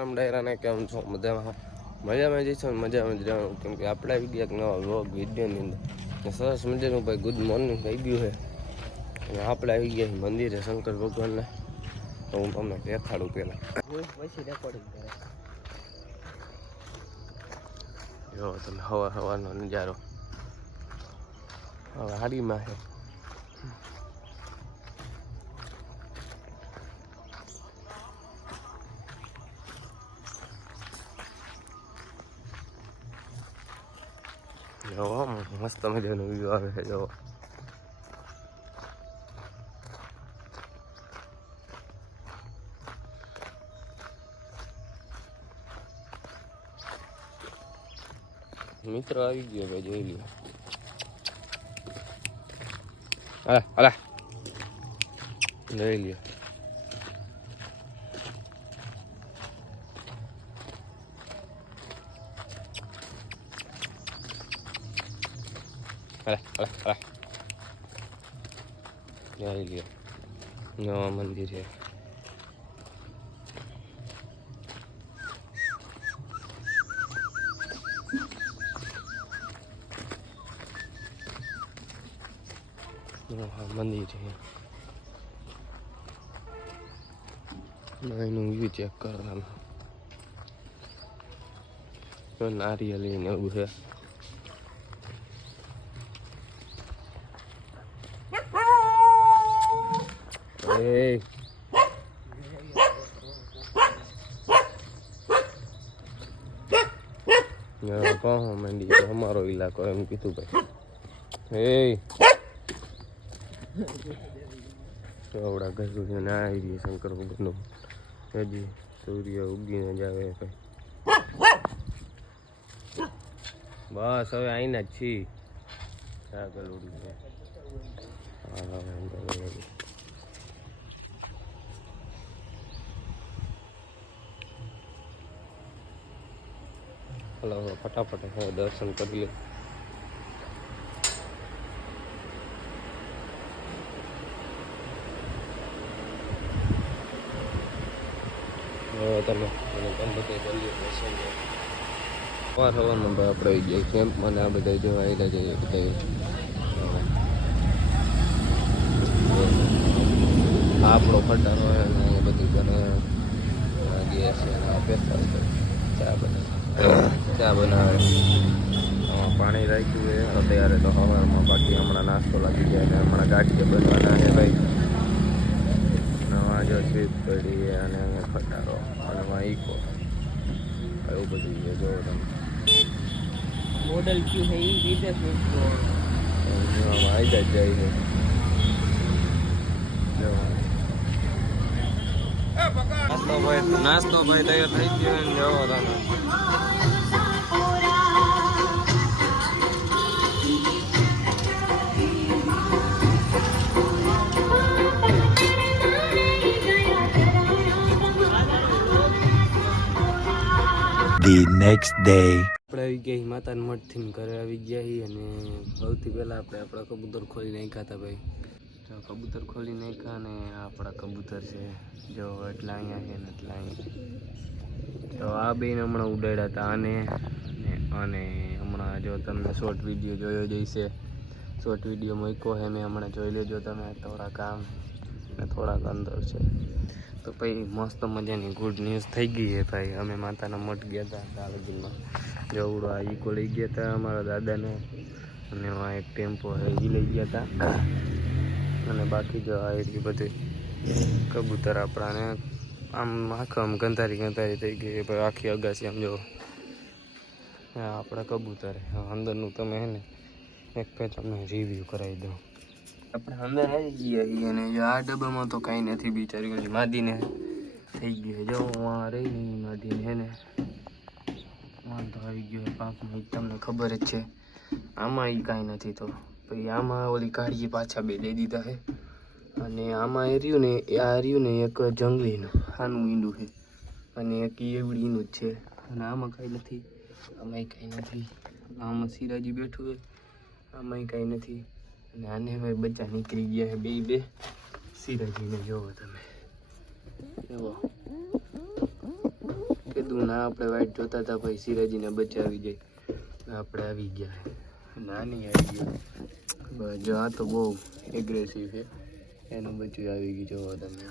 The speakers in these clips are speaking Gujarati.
આમ ડાયરાને કેમ છો મજામાં જઈશું મજામાં જ રહેવાનું કેમ કે આપણે આવી ગયા એક નવા વ્લોગ વિડીયોની અંદર સરસ મજાનું ભાઈ ગુડ મોર્નિંગ થઈ ગયું છે અને આપણે આવી ગયા મંદિરે શંકર ભગવાનને તો હું તમને દેખાડું પહેલાં જો તમે હવાનો નજારો હવે હાડીમાં છે જો મસ્ત મજાનો વ્યૂ આવે છે જો મિત્ર આવી ગયો ભાઈ જોઈ લ્યો હાલા જોઈ લ્યો હાલા જોઈ લ્યો નવા મંદિર છે મંદિર છે એનું વ્યૂ ચેક કરો તમે નારિયેળ ને એવું છે કહો મંડી અમારો ઇલાકો એમ કીધું ભાઈ ચોવડા ઘર ના આવી રહી શંકર ભગવાનનું હજી સૂર્ય ઉગીને જ આવે ભાઈ બસ હવે આઈના જ છી આગળ ઉડી છે હલો ફટાફટ હવે દર્શન કરી લે તમે ગણપતિ કરીએ દર્શન વાર હવામાં આપણે આવી જાય કેમ્પમાં આ બધા જોવા આવેલા જઈએ બધા આપણો ખટારો હોય ને એ બધું કરે ગેસ છે પેસા ચા બનાવે પાણી રાખ્યું છે અત્યારે તો હવારમાં બાકી હમણાં નાસ્તો લાગી જાય ને હમણાં ગાંઠિયા બનવાના છે ભાઈ નવા જો સ્વીપ પડી અને ખટારો અને ઈકો એવું બધું છે જો તમે મોડલ ક્યુ છે એ રીતે આવી જ જાય છે નાસ્તો ભાઈ તૈયાર થઈ ગયો ને જવો તમે The next day. આપણે આવી ગયા માતાના મઠથી ઘરે આવી ગયા અને સૌથી પહેલાં આપણે આપણા કબૂતર ખોલી નાખ્યા હતા ભાઈ જો કબૂતર ખોલી નાખ્યા અને આપણા કબૂતર છે જો એટલા અહીંયા છે ને એટલા અહીંયા તો આ બેન હમણાં ઉડાડ્યા હતા અને હમણાં જો તમને શોર્ટ વિડીયો જોયો જઈશે શોર્ટ વિડીયો મૂક્યો છે મેં હમણાં જોઈ લેજો તમે થોડાક આમ ને થોડાક અંદર છે તો ભાઈ મસ્ત મજાની ગુડ ન્યૂઝ થઈ ગઈ છે ભાઈ અમે માતાના મઠ ગયા હતા દાલગીરમાં જવડો આ ઈકો લઈ ગયા હતા અમારા દાદાને અને આ એક ટેમ્પો એ લઈ ગયા હતા અને બાકી જો આ એટલી બધી કબૂતર આપણાને આમ આખા આમ ગંધારી થઈ ગઈ ભાઈ આખી અગાસી આમ જો આપણા કબૂતર અંદરનું તમે હે ને એક તમને રિવ્યૂ કરાવી દઉં આપણે અંદર આવી ગયા છીએ અને જો આ ડબ્બામાં તો કાંઈ નથી બિચારી ઓલી માદીને થઈ ગયું જો આ રહી માદીને હે ને વાંધો આવી ગયો પાકમાં તમને ખબર જ છે આમાં એ કાંઈ નથી તો પછી આમાં ઓલી કાઢી પાછા બે દઈ દીધા છે અને આમાં એ રહ્યું ને એક જંગલીનું આનું ઈંડું છે અને એક એવડીનું જ છે અને આમાં કાંઈ નથી આમાંય કાંઈ નથી આમાં સિરાજી બેઠું છે આમાંય કાંઈ નથી અને આને હવે બચ્ચા નીકળી ગયા છે બે સિરાજીને જોવો તમે એવો કીધું ના આપણે વાઈટ જોતા હતા ભાઈ સિરાજીને બચાવી જાય. આપણે આવી ગયા નાની આવી ગયો જો આ તો બહુ એગ્રેસિવ છે એનું બચ્ચું આવી ગયું જોવો તમે.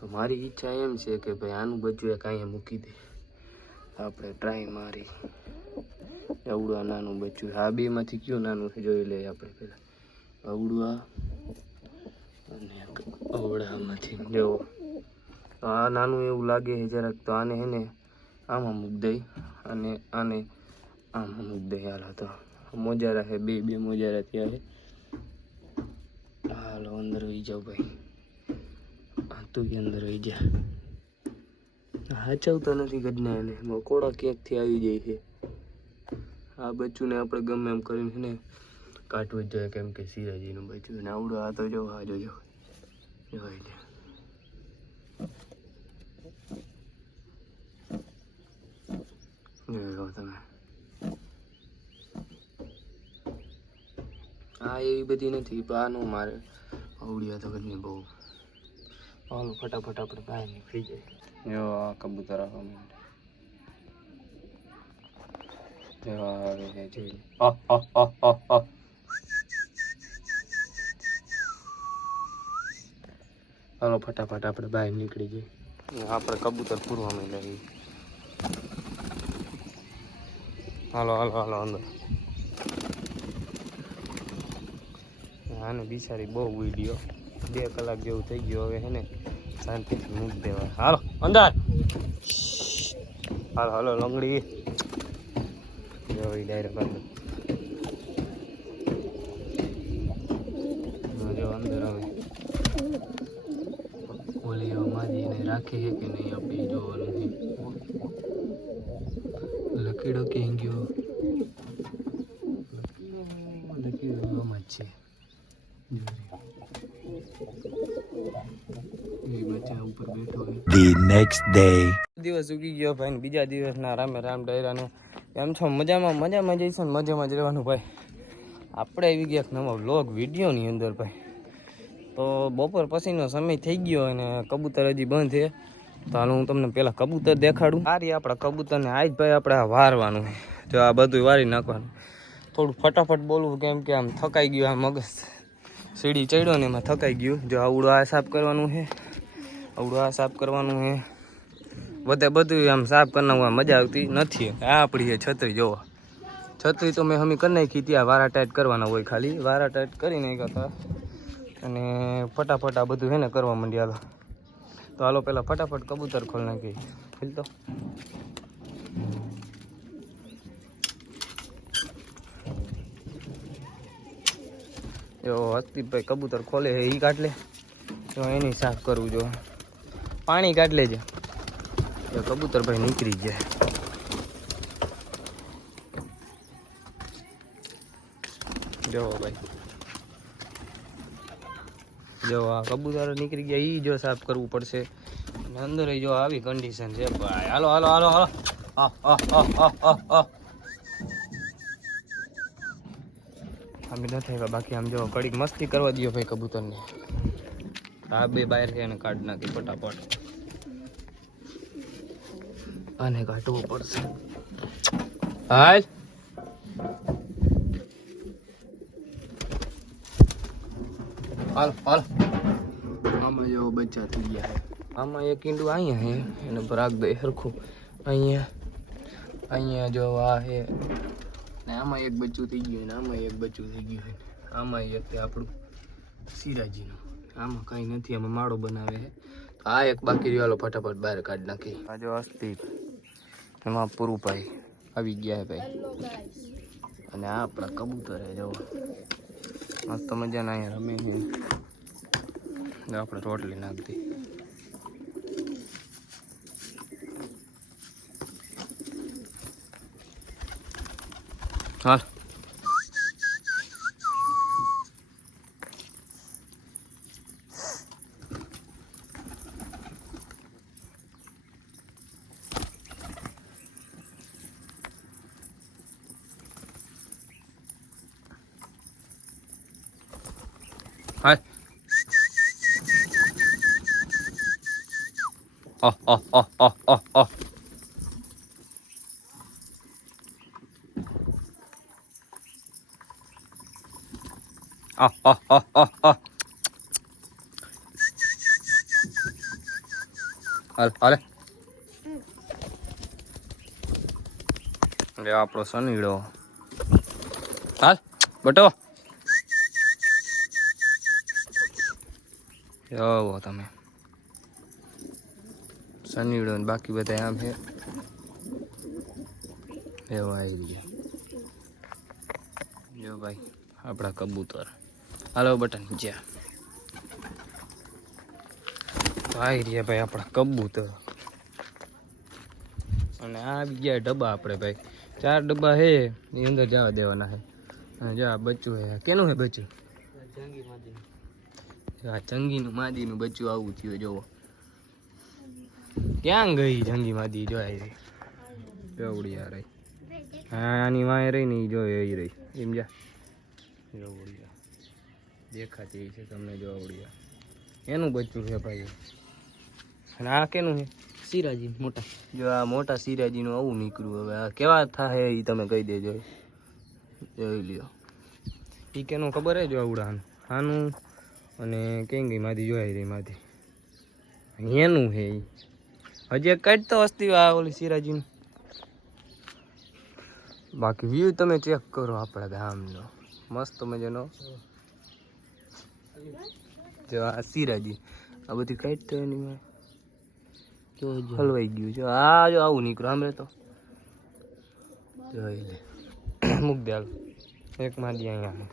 તો મારી ઈચ્છા એમ છે કે ભાઈ આનું બચ્ચું એક અહીંયા મૂકી દે આપણે ટ્રાય મારી. અવડું આ નાનું બચ્ચું આ બેમાંથી કયું નાનું છે જોઈ લઈએ આપણે પહેલાં. અવડું આ અને અવડામાંથી જેવો તો આ નાનું એવું લાગે છે જરાક. તો આને હે ને આમાં મૂક દઈ અને આને આમાં મૂક દઈ. હાલો તો મોજારા છે બે મોજારા ત્યાં છે. હાલો અંદર વહી જાઓ ભાઈ. તું અંદર વહી જા. હાચવતો નથી ગજના એને મકોડા ક્યાંકથી આવી જાય છે. આ બચ્ચુને આપણે ગમે એમ કરીને ને કાઢવું જ જોઈએ કેમ કે સિરાજીનું બચ્ચું ને આવડું. આ તો જો આ જોજો જોઈ લે. જોઈ તમે આ એવી બધી નથી પણ આનું મારે અવડિયા તો ઘરની બહુ. હાલો ફટાફટ આપણે બહાર નીકળી જાય. જો આ કબૂતર આવવા માંડે. જો આવે છે જોઈ લે. હાલો ફટાફટ આપણે બહાર નીકળી જઈએ. આપણે કબૂતર પૂરવા માંડ્યા. હાલો હાલો હાલો અંદર. આને બિચારી બહુ વિડીયો 2 કલાક જેવું થઈ ગયું. હવે હે ને શાંતિથી મૂકી દેવાય. હાલો અંદર. હાલો હાલો લંગડી ડાયરેક્ટ અંદર. જો અંદર હવે ઓલી મારી એને રાખે છે કે નહીં આપણે જોવાનું છે. લકીડો ક્યાં ગયો? લકીડો આમાં જ છે. The next day. દિવસ ઉગી ગયો ભાઈ. બીજા દિવસના રામે રામ ડાયરાને એમ છો મજામાં મજામાં જઈશું ને મજામાં જ રહેવાનું ભાઈ. આપણે આવી ગયા એક નવા વ્લોગ વિડીયોની અંદર ભાઈ. તો બપોર પછીનો સમય થઈ ગયો અને કબૂતર હજી બંધ છે. તો હાલ હું તમને પહેલાં કબૂતર દેખાડું. સારી આપણા કબૂતરને આજ ભાઈ આપણે આ વારવાનું. જો આ બધું વારી નાખવાનું. થોડું ફટાફટ બોલવું કેમ કે આમ થકાઈ ગયું. આ મગજ સીડી ચડ્યો ને એમાં થકાઈ ગયું. જો આવડું આ સાફ કરવાનું છે. આવડું આ સાફ કરવાનું છે. બધું આમ સાફ કરનાર મજા આવતી નથી. આ આપણી છે છત્રી. જોવો છત્રી તો મેં હમી કરી નાખી. ત્યાં વારા ટાઈટ કરવાના હોય. ખાલી વારા ટાઈટ કરી નાખ્યા હતા અને ફટાફટ આ બધું છે ને કરવા માંડ્યા. હાલો તો હાલો પહેલાં ફટાફટ કબૂતર ખોલ નાખી. ખીલ તો જો હસ્તીભાઈ કબૂતર ખોલે છે એ કાઢ લે. તો એની સાફ કરવું જો પાણી કાઢ લેજે. કબૂતર ભાઈ નીકળી ગયા. જો ભાઈ જો આ કબૂતર નીકળી ગયા. એ જો સાફ કરવું પડશે. અને અંદર જો આવી કન્ડિશન છે ભાઈ. હાલો હાલો હાલો હાલો. આમ નથી બાકી આમ જો કડીક મસ્તી કરવા દો ભાઈ કબૂતરને. આ બે બહાર છે એને કાઢ નાખી ફટાફટ. આને કાઢવું પડશે. હાલ હાલ હાલ. આમાં જો બચ્ચા થઈ ગયા છે. આમાં એક ઈંડું અહીંયા છે એને ભરાક દે સરખું. અહીંયા જો આ છે ને આમાં એક બચ્ચું થઈ ગયું ને આમાં એક બચ્ચું થઈ ગયું છે. આમાં એક આપણું સિરાજીનું. આમાં કાંઈ નથી. આમાં માળો બનાવે છે. આ એક બાકી રહ્યો. ફટાફટ બહાર કાઢી નાખી. આ જો અસ્તી એમાં પૂરું ભાઈ આવી ગયા છે ભાઈ. અને આ આપણા કબૂતર છે જો મસ્ત મજાના અહીંયા રમે છે. આપણે રોટલી નાખી. હાલ હાલ. હાલ હાલે આપણો શનિડો હાલ બટો આવો તમે શનિડો ને બાકી બધા આમ છે એવા આવી ગયા જો ભાઈ આપણા કબૂતર હાલો બટન જ્યાં આવી રહ્યા ભાઈ આપણા કબૂતર અને આ આવી ગયા ડબ્બા આપણે ભાઈ 4 ડબ્બા હે એની અંદર જવા દેવાના છે અને જો આ બચ્ચું હે કેનું હે બચ્ચું આ જંગીનું માદીનું બચ્ચું આવું થયું જોવો ક્યાં ગઈ જંગી માદી જો આવી રહી જવડિયા રહી હા આની વાંહે રહી ને એ જો એ રહી એમ જા જવડિયા દેખાતી છે તમને જવડિયા એનું બચ્ચું છે ભાઈ અને આ કેનું છે સિરાજી મોટા જો આ મોટા સિરાજીનું આવું નીકળ્યું હવે આ કેવા થાય એ તમે કહી દેજો જોઈ લ્યો એ કેનું ખબર હે જો આવડાનું આનું અને કેમ ગઈ માથી જોઈ રહી માથી એનું હે હજી એક કાઢતો હસ્તી આ ઓલી સિરાજીનું બાકી વ્યૂ તમે ચેક કરો આપણા ગામનો મસ્ત મજાનો જો આ સિરાજી આ બધી કાઢતો એની હલવાઈ ગયું છે આ જો આવું નીકળ્યું આમ તો જોઈ લે મૂક દે હાલ એક માદી અહીંયા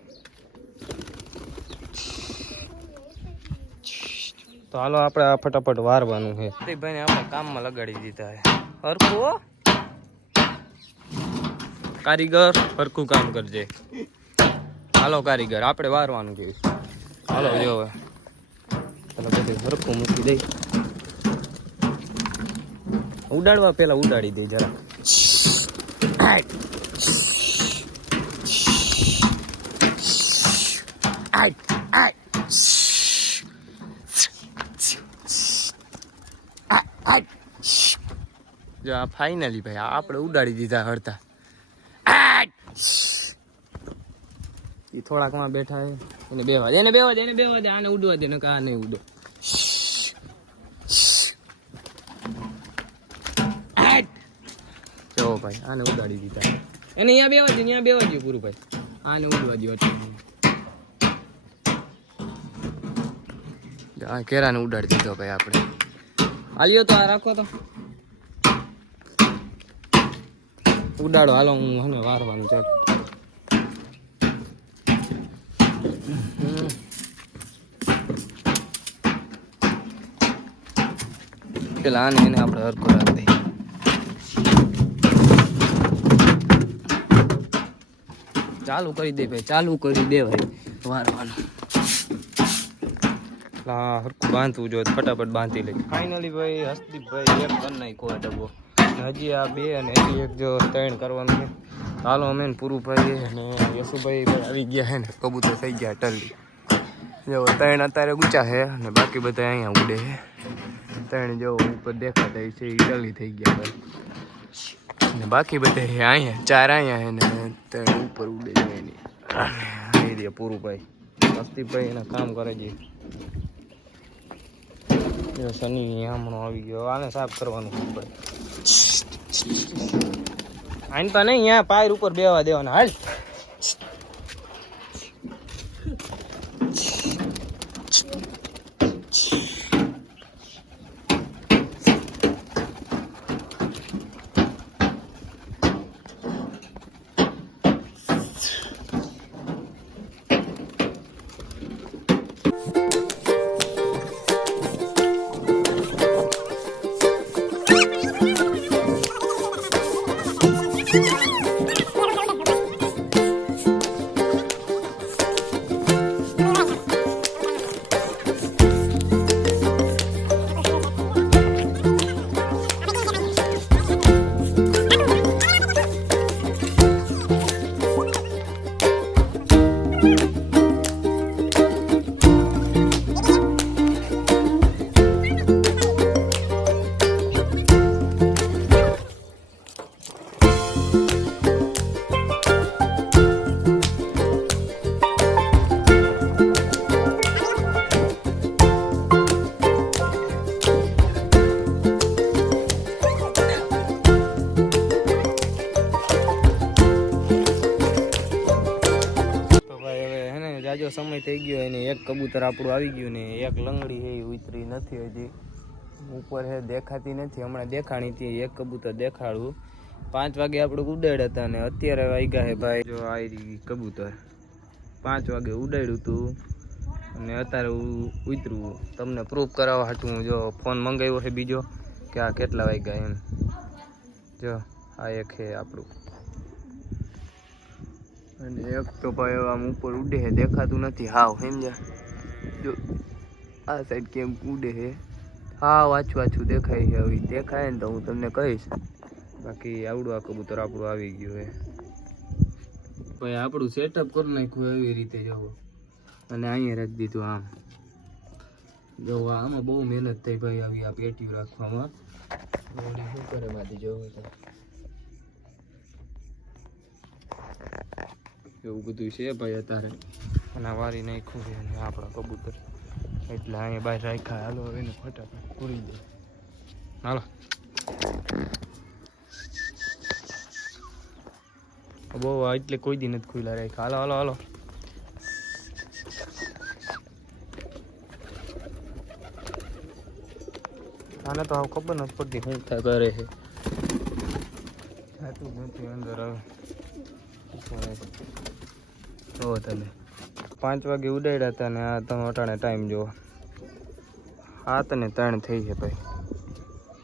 તો હાલો આપણે આ ફટાફટ વારવાનું છે ભાઈ ને આપણે કામમાં લગાડી દીધા છે હરખું કારીગર હરખું કામ કરજે હાલો કારીગર આપણે વારવાનું કહીશ હાલો જો હવે પેલા બધું હરખું મૂકી દઈ ઉડાડવા પેલા ઉડાડી દે જરા જો આ ફાઇનલી ભાઈ આપણે ઉડાડી દીધા હડતા એ થોડાકમાં બેઠા છે એને બેવા દે આને ઉડવા દે નકા આ નહીં ઉડો જો ભાઈ આને ઉડાડી દીધા એને અહીંયા બેવા દે પૂરું ભાઈ આને ઉડવા દો આ કેરાને ઉડાડી દીધો ભાઈ આપણે હાલ્યો તો આ રાખો તો ઉડાડો હાલો હું હને વારવાનું છે પેલા આને એને આપણે હરકો રાખી દઈએ ચાલુ કરી દે ભાઈ ચાલુ કરી દે ભાઈ વારવાનું હા હરકું બાંધવું જોઈએ ફટાફટ બાંધી લઈ ફાઇનલી ભાઈ હસદીપભાઈ એક કરી નાખ્યો ડબ્બો હજી આ 2 અને હજી એક જો 3 કરવાનું છે હાલો અમે પૂરું ભાઈ અને યશુભાઈ આવી ગયા છે ને કબૂતર થઈ ગયા ટલ્લી જો 3 અત્યારે ઊંચા છે અને બાકી બધા અહીંયા ઉડે છે 3 જો ઉપર દેખાતા છે એ ટલ્લી થઈ ગયા ભાઈ અને બાકી બધા અહીંયા 4 અહીંયા છે ને 3 ઉપર ઉડે છે એની એ દે પૂરું ભાઈ હસદીપભાઈ એના કામ કરે છે શનિ હમણો આવી ગયો આને સાફ કરવાનું ભાઈ આને તો નહીં અહીંયા પાયર ઉપર બેવા દેવાના હાલ સમય થઈ ગયો અને એક કબૂતર આપણું આવી ગયું ને એક લંગડી એ ઉતરી નથી હજી ઉપર હે દેખાતી નથી હમણાં દેખાણી હતી એક કબૂતર દેખાડવું 5 વાગે આપણે ઉડાડ્યા હતા ને અત્યારે વાગ્યા હે ભાઈ જો આવી કબૂતર 5 વાગે ઉડાડ્યું હતું અને અત્યારે ઉતરવું તમને પ્રૂફ કરાવવા હાટું જો ફોન મંગાવ્યો છે બીજો કે આ કેટલા વાગ્યા એમ જો આ એક છે આપણું અને એક તો ભાઈ આમ ઉપર ઉડે છે દેખાતું નથી હાવ સમજ્યા જો આ સાઈડ કેમ ઉડે છે હા વાંચું દેખાય છે હવે દેખાય ને તો હું તમને કહીશ બાકી આવડું આ કબૂતર આપણું આવી ગયું છે ભાઈ આપણું સેટઅપ કરી નાખ્યું એવી રીતે જવો અને અહીંયા રાખી દીધું આમ જો આમાં બહુ મહેનત થઈ ભાઈ આવી આ પેટીઓ રાખવામાં શું કરે માંથી જોવું તો એવું બધું છે ભાઈ અત્યારે અને વારી નાખ્યું છે અને આપણા કબૂતર એટલે અહીંયા બહાર રાખ્યા હાલો એને ફટાફટ પૂરી દે હાલો બહુ એટલે કોઈ દી નથી ખુલ્લા રાખ્યા હાલો હાલો હાલો આને તો ખબર નથી પડતી શું થાય કરે છે થતું નથી અંદર હવે જો તમે 5 વાગે ઉડાડ્યા હતા ને આ તમે અટાણે ટાઈમ જુઓ 7 ને 3 થઈ છે ભાઈ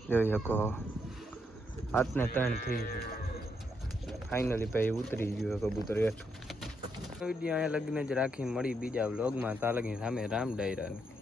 જોઈ શકો 7 ને 3 થઈ છે ફાઇનલી ભાઈ ઉતરી ગયું કબૂતર હેઠું વિડીયો અહીંયા લગીને જ રાખી મળી બીજા વ્લોગમાં તા લગી સામે રામ ડાયરાને